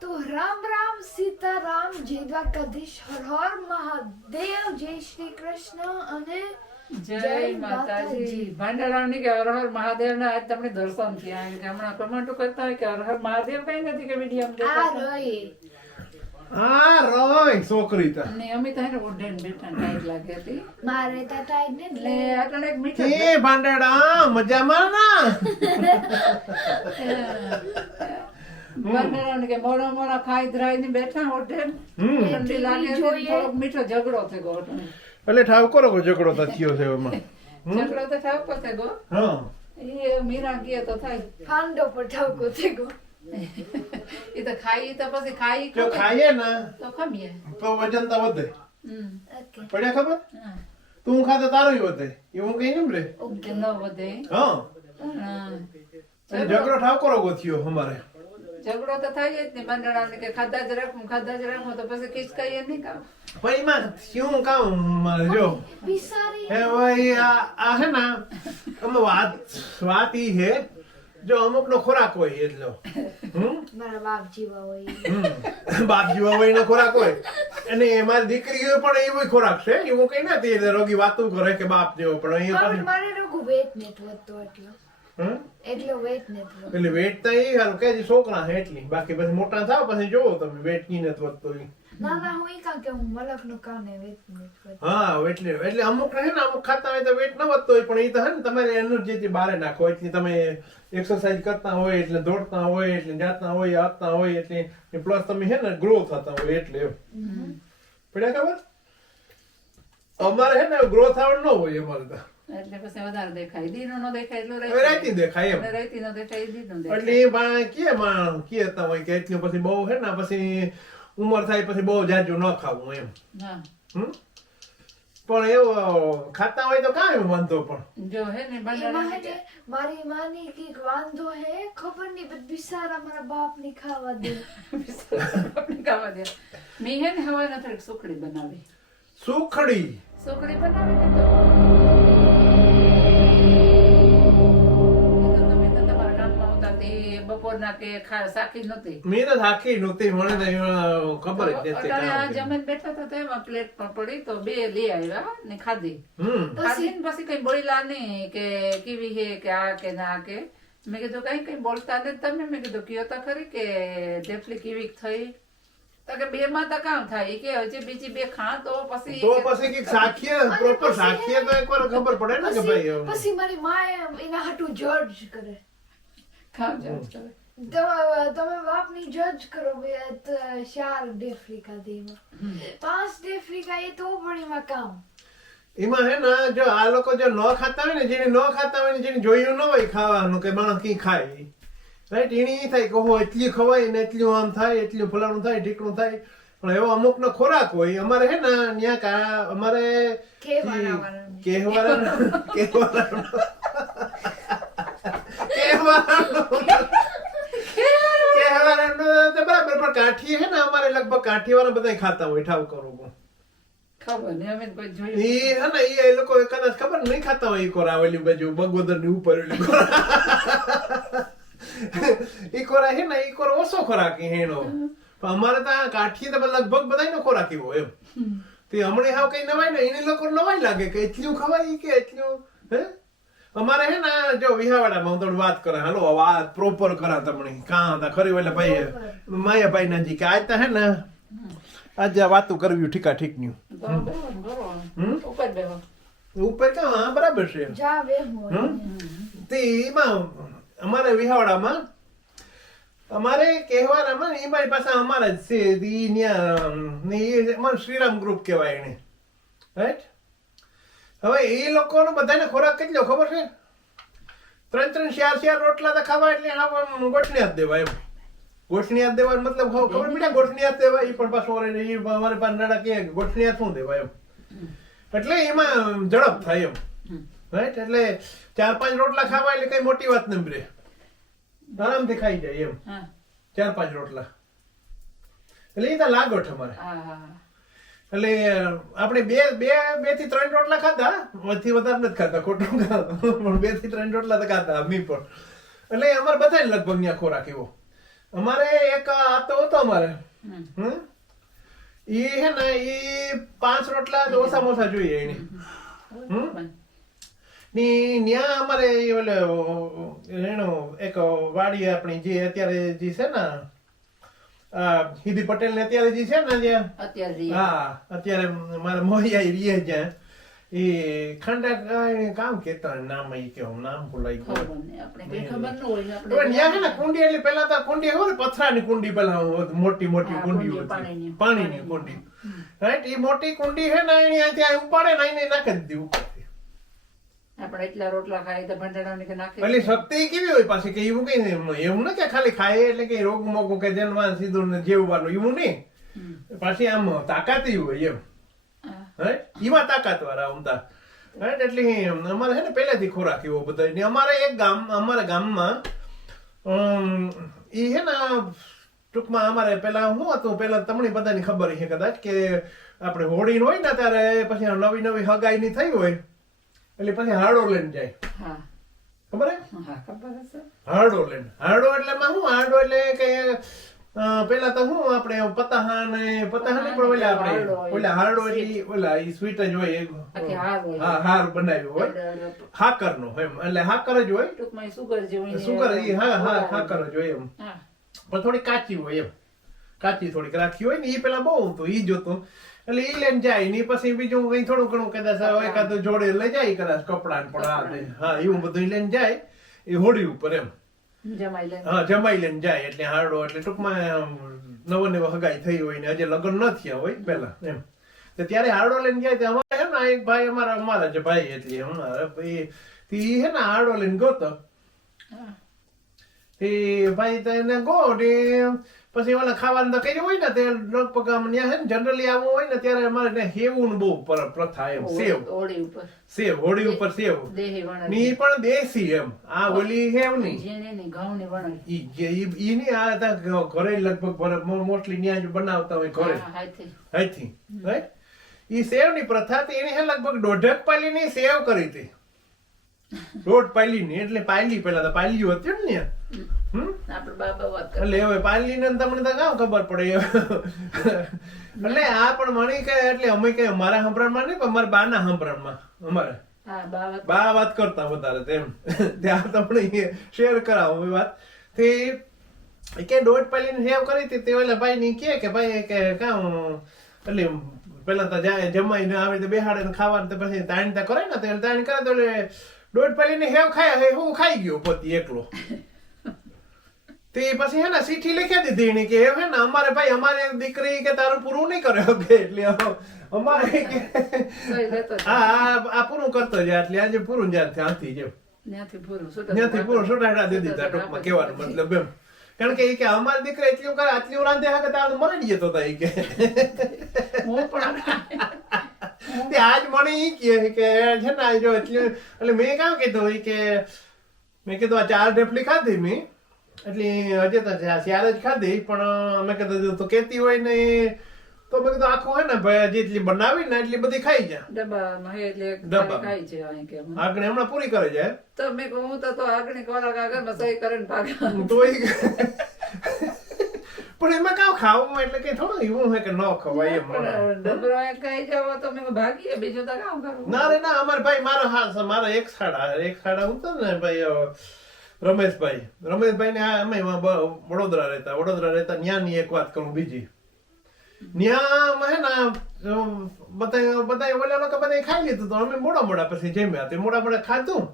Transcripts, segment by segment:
તો રામ રામ સીતારામ જય દ્વારકાધીશ હર હર મહાદેવ જય શ્રી કૃષ્ણ અને જય માતાજી. ભાંડારાવની કે હર હર મહાદેવ ના આજ તમને દર્શન થયા. કે હમણાં કમેન્ટો કરતા હોય કે હર હર મહાદેવ કઈ નથી કે મીડિયમ આ રહી આ રોય છોકરી તા. ને અમે તારે ઓઢેન બેઠા ટાઈટ લાગે હતી. મારે તો ટાઈટ ને એટલે આટલે એક મીઠો એ ભાંડેડા મજામાં ના? ભાંડારાવની કે મોડો મોડા ખાઈ ધરાઈને બેઠા હોટેલ હમ. ઠંડી લાગે થોડોક મીઠો ઝઘડો થઈ ગયો એટલે. ઠાવકો ઠાવ ઝઘડો તો થયો છે એમાં. ઝઘડો તો થાવ થઈ ગયો હા. એ મીરા ગયે તો થાય. ફાંડો પર ઠાવકો થઈ ગયો એ તો ખાઈ તો પછી ખાઈ તો ખાઈએ ને તો ખમીએ. તો વજન તો વધે. હમ. પડ્યા ખબર? હા. તું ખાતે તારું વધે. એવું કઈ કેમ રે? કે ન વધે. હા. ઝઘડો કરો થયો અમારે. ઝઘડો તો થાય જ ને બંદડાને કે ખાધા જ રાખું ખાધા જ રાખું તો પછી ખીચકાઈએ નહીં કામ. પણ એમાં શું કામ મારે જો. હે ભાઈ આ આ હે ના અમે વાત વાત ઈ હે જો અમુક નો ખોરાક હોય એટલો. મારા બાપ જીવા હોય. હમ. બાપ જેવા હોય એનો ખોરાક હોય. અને એમાં દીકરીઓ પણ એવો ખોરાક છે એવું કઈ નથી એટલે રોગી વાતું કરે કે બાપ જેવો પણ પણ અહીંયા મારે રોગું વેટ નથી વધતો એટલો હમ? એટલો વેટ નથી એટલે. વેટ તો એ હારું કે છોકરા છે એટલી બાકી પછી મોટા થાવ પછી જોવો તમે વેટ કી નથી વધતો ઈ. ના ના હું ઈ કાં કે હું મલકનું કાને વેટ નથી હા એટલે એટલે અમુક ને અમુક ખાતા હોય તો વેટ ન વધતો હોય પણ એ તો હે ને તમારે એનર્જી બારે નાખો. એટલી તમે એક્સરસાઇઝ કરતા હોય એટલે દોડતા હોય એટલે જાતા હોય હાંકતા હોય એટલે પ્લસ તમે હે ને ગ્રો થતા હોય એટલે પડ્યા ખબર? અમારે હે ને ગ્રો થવાનું ન હોય અમારે તો. એટલે પછી વધારે દેખાય. દીનો ન દેખાય એટલું હવે રાતી દેખાય એમ. રાતી ન દેખાય એ દીનું એટલે એ બા કે માં કહેતા હોય કે એટલું પછી બહુ હે ને પછી ઉંમર થાય પછી બહુ જાજુ ન ખાવું એમ. હા. હમ? પણ એવું ખાતા હોય તો કાંઈ વાંધો પણ. જો હે ને ને મારી માની કંઈક વાંધો હે ખબર નહીં બધી બિસારા મારા બાપની ખાવા દે. ખાવા દે. મેં હે ને હવાના થોડીક સુખડી બનાવી. સુખડી? સુખડી બનાવી ને તો બપોરના કે ખા નહોતી. મેં તો થાકી નહોતી મને તો ખબર જ નથી અટાણે જમીન બેઠા તો એમાં પ્લેટ પણ પડી તો બે લઈ આવ્યા ને ખાધી. ખાધી ને પછી કઈ બોલ્યા નહીં કે કેવી હે કે આ કે ના કે. મેં કીધું કઈ કઈ બોલતા તમે? મેં કીધું કયો તો ખરી કે ઢેફલી કેવી થઈ. તો કે બે માં તો કામ થાય કે હજી બીજી બે ખા તો પછી તો પછી કંઈક સાખીએ પ્રોપર સાખીએ તો એકવાર ખબર પડે ને કે ભાઈ પછી એમ. મારી માં એના હાટું જજ કરે. ખાવ જજ ચાલો. તમે તમે બાપની જજ કરો બે ચાર ડેફરી ખાધી એમાં પાંચ ડેફરી ખાઈએ તો પણ એમાં કામ. એમાં હે ને જો આ લોકો જો ન ખાતા હોય ને જેને ન ખાતા હોય ને જેને જોયું ન હોય ખાવાનું કે માણસ કી ખાય રાઈટ એને ઈ થાય કે હો એટલી ખવાય ને એટલું આમ થાય એટલું ફલાણું થાય ઢીકણું થાય. પણ એવો અમુક નો ખોરાક હોય અમારે હે ને ન્યા કા અમારે. કહેવાના કહેવાના કહેવાના કહેવાના તો બરાબર પણ કાઠી હે ને અમારે લગભગ કાઠી વાળા બધા ખાતા હોય ઠાવ કરો ખબર નહીં અમે કોઈ જોયું ઈ હે ને એ લોકો કદાચ ખબર નહીં ખાતા હોય ઈ કોરા આવેલી બાજુ બગોદરની ઉપર ઈ કોરા હે ને ઈ કોરો ઓછો ખોરાક હેનો પણ અમારે ત્યાં કાઠી તો લગભગ બધાયનો ખોરાક એવો એમ. તે હમણે હાવ કઈ નવાય ને એને લોકો નવાય લાગે કે એટલું ખવાય કે એટલું હે? અમારે હે ને જો વિહાવાડામાં હું તમને વાત કરે હાલો વાત પ્રોપર કરા તમને. કાં હતા ખરી એટલે ભાઈ માયાભાઈ ના જી કે આજ તો હે ને આજે વાતું કરવી ઠીકા ઠીક ન્યુ? ઉપર બેહો. ઉપર કાં? હા બરાબર છે? તે એમાં અમારે વિહાવડામાં અમારે કહેવાનામાં એ એમારી પાસે અમારા જ છે. ઈ ન્યા ને એ અમારું શ્રીરામ ગ્રુપ કહેવાય એને. રાઈટ હવે એ લોકોનો બધાને ખોરાક કેટલો ખબર છે? ત્રણ ત્રણ ચાર ચાર રોટલા તો ખાવા એટલે ગોઠણિયા જ દેવાય એમ. ગોઠણિયા જ દેવાય મતલબ ખબર પડ્યા ગોઠણિયા જ દેવાય એ પણ પાછું વળી એ અમારે પાસે કહે કે ગોઠણિયા શું દેવાય એમ. એટલે એમાં ઝડપ થાય એમ. રાઈટ એટલે ચાર પાંચ રોટલા ખાવા એટલે કઈ મોટી વાત નહીં રે. આરામથી ખાઈ જાય એમ. ચાર પાંચ રોટલા. એટલે એ તો લાગોઠ અમારે. હા હા. એટલે આપણે બે બે બેથી ત્રણ રોટલા ખાધા. વધથી વધારે નથી ખાતા ખોટું પણ બેથી ત્રણ રોટલા તો ખાતા અમી પણ. એટલે અમારે બધા લગભગ ત્યાં ખોરાક એવો. અમારે એક આતો હતો અમારે. હમ. એ હે ને એ પાંચ રોટલા ઓછા મોસા જોઈએ એને. હમ? ની ન્યા અમારે એ ઓલે એનો એક વાડી આપણી જે અત્યારે જે છે ને હિદી પટેલ ને અત્યારે જે છે ને અત્યારે હા અત્યારે મારા મોહિયા રીએ જ્યાં એ ખંડા કામ કેતા નામ એ કે હું નામ ભૂલાઈ ગયું. આપણે ખબર ન હોય આપણે ન્યા છે ને કુંડી એટલે પેલા તો કુંડી હોય ને પથરાની કુંડી પેલા મોટી મોટી કુંડી હતી પાણીની. પાણીની કુંડી. રાઈટ એ મોટી કુંડી છે ને એની ત્યાં ઉપાડે ને એને નાખી દીધી. ઉપરથી આપણે એટલા રોટલા ખાઈએ તો ભંડારાની કે નાખે એટલે શક્તિ કેવી હોય પાછી કે એવું કઈ એવું ન કે ખાલી ખાય એટલે કે રોગ મોગો કે જન્મવા સીધું ને જેવવાનું એવું નહીં. પાછી આમ તાકાતી હોય એમ. હે. એવા તાકાત વાળા આમતા રાઈટ એટલે અમારે છે ને પહેલેથી ખોરાક એવો બધા. ને અમારે એક ગામ અમારા ગામમાં ઈ હે ને ટૂંકમાં અમારે પેલા હું હતું પેલા તમને બધાની ખબર છે કદાચ કે આપણે હોળી હોય ને ત્યારે પછી નવી નવી હગાઈ ની થઈ હોય. એટલે પછી હાડો લઈને જાય. હા. ખબર હે? ખબર હશે. લઈને એટલે માં હું હારડો એટલે કે પેલા તો હું આપણે પતાહા ને પતાહા ને પણ ઓલા આપણે ઓલા હારડો એટલે ઓલા ઈ સ્વીટ જ હોય. હા હાર બનાવ્યો હોય. હાકર નો એમ. એટલે હાકર જ હોય. ટૂંકમાં એ સુગર એને સુગર ઈ હા હા હાકર જ હોય એમ. પણ થોડી કાચી હોય એમ. કાચી થોડીક રાખી હોય ને ઈ પેલા બહુ હતું ઈ જોતું. એટલે ઈ લઈને જાય. ની પછી બીજું કઈ થોડું ઘણું કદાચ તો જોડે લઈ જાય કદાચ કપડા પણ આ હા એવું બધું લઈને જાય. એ હોડી ઉપર એમ. જમાઈ હા જમાઈ લઈને જાય. એટલે હારડો એટલે ટૂંકમાં નવો નવો હગાઈ થઈ હોય ને હજી લગ્ન ન થયા હોય પેલા એમ. તો ત્યારે હારડો લઈને જાય. અમારે હે ને એક ભાઈ અમારા અમારા જ ભાઈ એટલે અમારા ભાઈ ઈ હે ને હારડો લઈને ગોતો. હા. એ ભાઈ તો એને ગો ને પછી ઓલા ખાવાનું તો કર્યું હોય ને તે લગભગ આમ હે ને જનરલી આવું હોય ને ત્યારે અમારે ને હેવું બહુ પર- પ્રથા એમ સેવ. હોળી ઉપર. સેવ હોળી ઉપર સેવ. ની પણ દેશી એમ. આ ઓલી હેવની. ઈ ની આ હતા ઘરે લગભગ મોસ્ટલી ન્યાજ બનાવતા હોય ઘરે. હાથી. રાઈટ ઈ સેવની પ્રથા હતી એની હે લગભગ દોઢક પાલી ની સેવ કરી હતી. દોઢ પાલી ની એટલે પાયલી પેલા તો પાયલી હતી ને. એટલે હવે પાયલી ને તમને તો કામ ખબર પડે. એટલે આ પણ મણી કે એટલે અમે કઈ અમારા હંભરાણમાં નહીં પણ અમારા બાના હંભરાણમાં અમારે. બા વાત બા વાત કરતા વધારે તેમ. ત્યાં તમને શેર કરાવો એ વાત. તે કે દોઢ પાલીને સેવ કરી હતી તે ઓલા ભાઈ ની કે કે ભાઈ કે કામ એટલે પેલા તો જાય જમાઈને આવે તો બેહાડે ને ખાવાનું તો પછી તાણી તા કરે ને તો તાણ કરે તો દોઢ દોઢ પાલીને સેવ ખાય હું ખાઈ ગયો પોતી એકલો. તે પછી હે ને ચીઠી લખી દીધી એને કે હે ને અમારે ભાઈ અમારે દીકરી કે તારું પૂરું નહીં કરે કે એટલે અમારે કે આ આ- પૂરું કરતો જાય એટલે આજે પૂરું જાય ત્યાંથી જેમ ત્યાંથી પૂરું છૂટક ત્યાંથી દે દીધા ટૂંકમાં કહેવાનો મતલબ એમ. કારણ કે એ કે અમારી દીકરા એટલું કરે આટલું રાંધે હા તાર મરી જતો હતા એ કે. હું પણ તે આજ મને એ કે કે છે ને જો એટલું એટલે મેં કામ કીધું એ કે મેં કીધું આ ચાર ઢેફલી ખાધી મેં. એટલે હજી તો ચાર જ ખાધી પણ અમે કદાચ તો કેતી હોય ને તો મેં કીધું આખું હોય ને ભાઈ જેટલી બનાવી ને એટલી બધી ખાઈ જાય ડબ્બામાં હે એટલે એક ખાઈ છે અહીં કે હું. આગળ હમણાં પૂરી કરે છે તો મેં કહું હું તો તો આગળની કોલા કાગળમાં સહી કરીને ભાગા તો પણ એમાં કામ ખાવું એટલે કઈ થોડું એવું હોય કે ન ખવાય એમ ડબરો ખાઈ જાવ તો મેં ભાગીએ બીજું તો કામ કરું. ના રે ના અમારે ભાઈ મારો હા મારા એક સાડા એક સાડા હું તો ને ભાઈ રમેશભાઈ રમેશભાઈ ને આ અમે એમાં વડોદરા રહેતા વડોદરા રહેતા ન્યાની એક વાત કરું બીજી. ન્યા હે ને બધા બધા ઓલા લોકો બધા ખાઈ લીધું તો અમે મોડા મોડા પછી જમ્યા. તે મોડા મોડા ખાધું.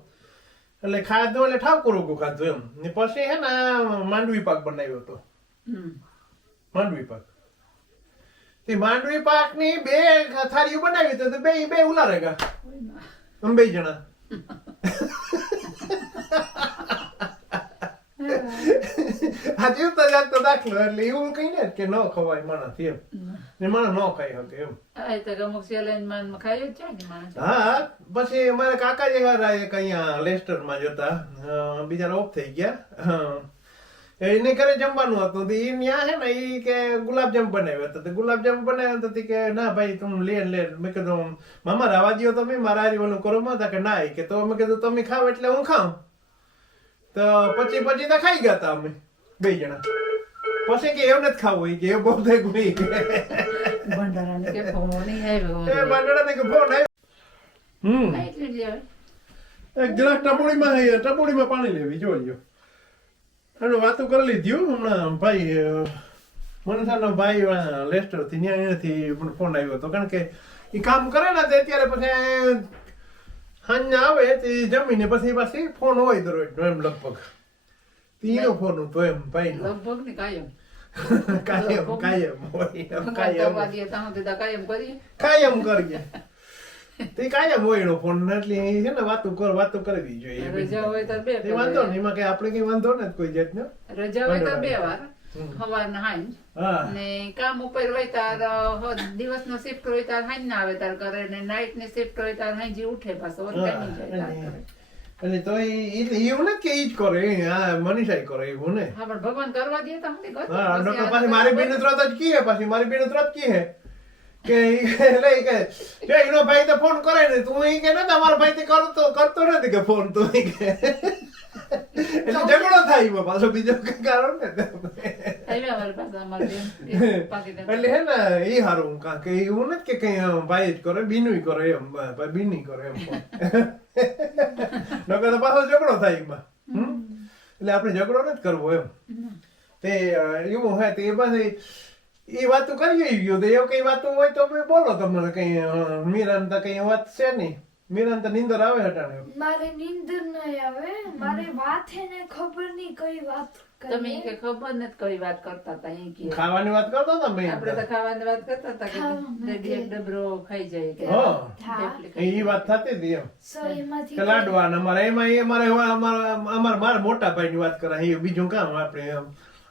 એટલે ખાધું એટલે ઠાકોર ખાધું એમ. ને પછી હે ને માંડવી પાક બનાવ્યો હતો. માંડવી પાક. તે માંડવી પાકની બે થાળીઓ બનાવી તો બે બે ઉલા રેગા બે જણા. આ જીવતા જાગતો દાખલો એટલે એવું કઈ ને કે ન ખવાય માણસ એમ ને માણસ ન ખાઈ શકે એમ હા પછી મારા કાકા જે હારા એક અહીંયા લેસ્ટરમાં જતા બીજા ઓફ થઈ ગયા. એને ઘરે જમવાનું હતું એ ત્યાં છે ને એ કે ગુલાબજામ બનાવ્યો હતો ગુલાબજામ બનાવ્યો હતા કે ના ભાઈ તું લે લે મેં કીધું મામા રાવા દ્યો તમે મારા હારી ઓલું કરો માં કે ના કે તો મેં કીધું તમે ખાવ એટલે હું ખાઉં તો પછી પછી તો ખાઈ ગયા અમે બે જણા. પછી કે એવું નથી ખાવું કે એવું બહુ થઈ ગઈ. ભંડારાને કે ફોન આવ્યો એ કે ફોન આવ્યો હમ. ના, એટલી જ લેવાય. એક જરાક ટપોડીમાં ટપોડીમાં પાણી લેવી જોજો એનું વાતો કરી લીધી હમણાં ભાઈ મનસાનો ભાઈ લેસ્ટરથી અહીંયાથી ફોન આવ્યો હતો. કારણ કે એ કામ કરે ને તે અત્યારે પછી સાંજના આવે તે જમીને પછી પાછી ફોન હોય દરરોજ એમ લગભગ. તીનો ફોન હતો એમ ભાઈ લગભગ ને કાયમ. કાયમ કાયમ કાયમ. કાયમ કરીએ. કાયમ કરીએ. તે કાયમ હોય એનો ફોન એટલે છે ને વાતો કર વાતો કરવી જોઈએ રજા હોય તો બે વાંધો નહીં એમાં કઈ આપણે કઈ વાંધો નથી કોઈ જાતનો. રજા હોય તો બે વાર. હમ. સવારના હાંજ. ને કામ ઉપર હોય તાર દિવસનો શિફ્ટ હોય તાર હાંજ ના આવે તાર કરે ને નાઇટની શિફ્ટ હોય તાર હાંજ ઉઠે પાછો હા, અને- તો એવું નથી કે ઈ જ કરે હા મનીષા કરે એવું ને? હા પણ ભગવાન કરવા દે તો હું કર હા નકર પાછી મારી બેન તરત જ કીએ પાછી મારી બેન તરત કીએ કે એટલે કે જો એનો ભાઈ તો ફોન કરે ને તું એ કે ને તમારો ભાઈ તે કરતો કરતો નથી કે ફોન તો ઈ કે. એટલે ઝઘડો થાય એમાં પાછો બીજો કઈ કારણ ને. પાસે એટલે હે ને એ હારું કાં કે એવું નથી કે કઈ ભાઈ જ કરે બીનું કરે એમ ભાઈ બીની કરે એમ નકર તો પાછો ઝઘડો થાય એમાં? એટલે આપણે ઝઘડો નથી કરવો એમ. તે એવું હે તે પાછી એ વાતો કરીએ ગયો તો એવું કઈ વાતો હોય તો અમે બોલો તમને કઈ મીરાન તો કઈ વાત છે નહીં. મીરાન તો નીંદર આવે હટાણે. મારે નીંદર નહીં આવે. મારે વાત હે ને ખબર નહીં કઈ વાત તમે કે ખબર ને કઈ વાત કરતા હતા અહીં કે. ખાવાની વાત કરતા હતા મેં આપણે તો ખાવાની વાત કરતા હતા કે ડેડી એક ડબરો ખાઈ જાય કે હા. એ વાત થતી હતી એમ. સો એમાંથી કે લાડવા ને અમારે એમાં એ અમારે અમારા અમારા મારા મોટા ભાઈ ની વાત કરા એ બીજું કામ આપણે એમ.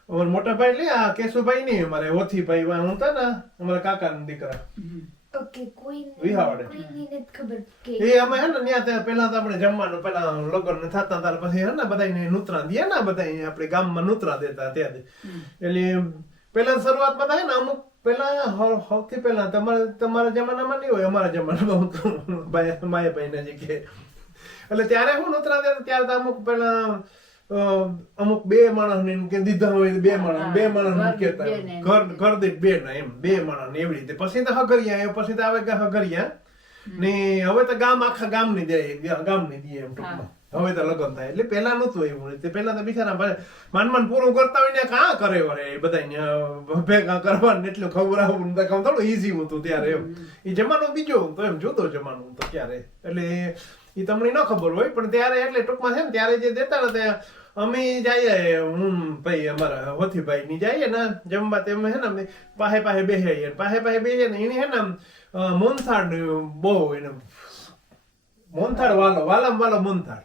અમારા મોટા ભાઈ લે આ કેશુભાઈ નહીં અમારે ઓથી ભાઈ વા હતા ને અમારા કાકા દીકરા. ઓકે કોઈ વિહાવડે. ખબર કે એ અમે હે ને ત્યાં ત્યાં પેલા તો આપણે જમવાનું પેલા લગ્ન થતા હતા પછી હે ને બધાને નૂતરા દે ને બધા આપણે ગામમાં નૂતરા દેતા ત્યાંથી એટલે પેલા શરૂઆતમાં તો હે ને અમુક પેલા સૌથી પેલા તમારા તમારા જમાનામાં નહીં હોય અમારા જમાનામાં હું તો ભાઈ માયાભાઈ ના જગ્યાએ. એટલે ત્યારે હું નૂતરા દેતા ત્યારે તો અમુક પેલા અમુક બે માણસ ને કે દીધા હોય બે માણસ બે માણસ કેતા ઘર ઘર દીઠ બે ના એમ બે માણસ ને એવી રીતે. પછી તો હગરિયા એ પછી તો આવે કે હગરિયા ને હવે તો ગામ આખા ગામની દે ગામની દે એમ ટૂંકમાં. હવે તો લગ્ન થાય. એટલે પેલા નતું એવું. તે પેલા તો બિચારા માન માન પૂરું કરતા હોય ને કાં કરે વરે? એ બધા ભેગા કરવાનું એટલું ખવડાવવું આવું તો કામ થોડું ઈઝી હતું ત્યારે એમ. એ જમાનો બીજો તો એમ જુદો જમાનો હતો ત્યારે. એટલે એ તમને ન ખબર હોય પણ ત્યારે એટલે ટૂંકમાં છે ને ત્યારે જે દેતા ને તે અમે જઈએ હું ભાઈ અમારા હોથીભાઈ ની જઈએ ને જમવા તે અમે હે ને અમે પાસે પાસે બેસીએ પાસે પાસે બેસીએ ને એને હે ને મોનથાળ બહુ એને મોનથાળ વાલો વાલમ વાલો મોનથાળ.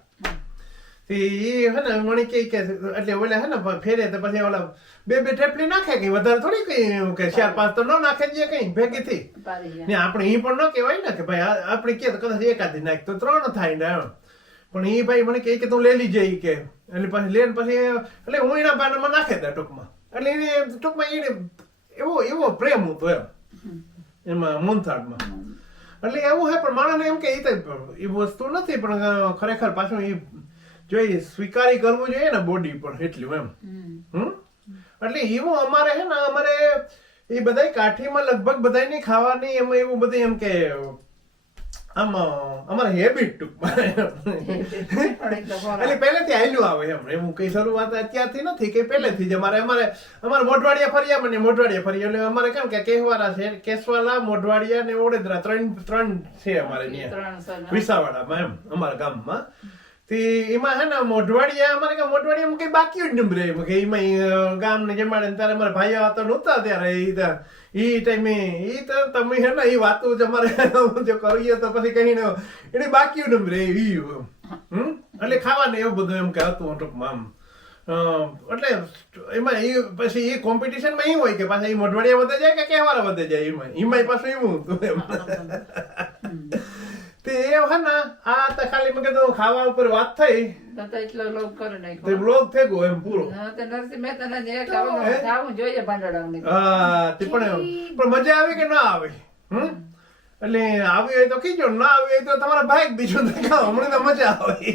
ઈ હે ને મને કે કે એટલે ઓલા હે ને ફેરે તો પછી ઓલા બે બે ટેપલી નાખે કે વધારે થોડી કઈ કે ચાર પાંચ તો ન નાખે જે કઈ ભેગી થી. ને આપણે એ પણ ન કહેવાય ને કે ભાઈ આપણે કે કદાચ એકાદી નાખ તો ત્રણ થાય ને એમ. પણ એ ભાઈ મને કે તું લઈ લીજે ઈ કે. એટલે પછી લઈને પછી એટલે હું એના બાનામાં નાખે દે ટૂંકમાં. એટલે એને ટૂંકમાં એને એવો એવો પ્રેમ હતો એમ. એમાં મોનથાળમાં. એટલે એવું હે પણ માણસને એમ કે એ વસ્તુ નથી પણ ખરેખર પાછું એ જો એ સ્વીકારી કરવું જોઈએ ને બોડી પણ એટલું એમ. હમ. એટલે એવું અમારે છે ને અમારે એ બધા કાઠીમાં લગભગ બધાયની ખાવાની એમાં એવું બધું એમ કે આમ અમારે હેબિટ ટૂંકમાં. એટલો પહેલેથી આયલું આવે એમ. એવું કઈ શરૂઆત અત્યારથી નથી કે પહેલેથી જ અમારે અમારે અમારે મોઢવાડિયા ફર્યા મને મોઢવાડિયા ફરી. એટલે અમારે કેમ કે કેહવારા છે કેસવાલા મોઢવાડિયા ને ઓડેદરા ત્રણ ત્રણ છે અમારે ત્યાં. વિસાવાડામાં એમ અમારા ગામમાં. તે એમાં હે ને મોઢવાડિયા અમારે કે મોઢવાડિયામાં કઈ બાકી જ નંબરે એમ કે એમાં ગામને જમાડે ત્યારે અમારા ભાઈઓ હતા નહોતા ત્યારે એ ઈ ટાઈમે એ તો તમે હે ને એ વાતો જ અમારે જો કરીએ તો પછી કઈ ને એને બાકી નંબરે એમ. હમ? એટલે ખાવાને એવું બધું એમ કે હતું ટૂંકમાં આમ. એટલે એમાં એ પછી એ કોમ્પિટિશનમાં એ હોય કે પાછા એ મોઢવાડિયા વધે જાય કે કહેવારા વધે જાય એમાં? એમાં પાછું એવું હતું એમ. તે એ હે ને આ તો ખાલી મેં કીધું ખાવા ઉપર વાત થઈ. તો તો એટલો લોભ કરી તે નાખ્યો. બ્લોગ થઈ ગયો એમ પૂરો. હા, તો નરસિંહ મહેતાના જે ખાવાનું ખાવું જોઈએ ભંડારાઓને. હા તે પણ પણ મજા આવે કે ના આવે? હમ? એટલે આવી હોય તો કીજો ના આવી હોય તો તમારા ભાઈ બીજું દેખાવ હમણાં તો મજા આવે.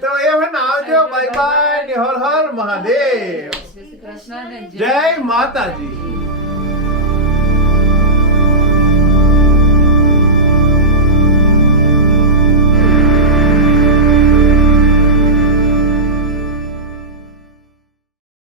તો એ હે ને આવજો. બાય બાય ને હર હર મહાદેવ. કૃષ્ણ જય માતાજી.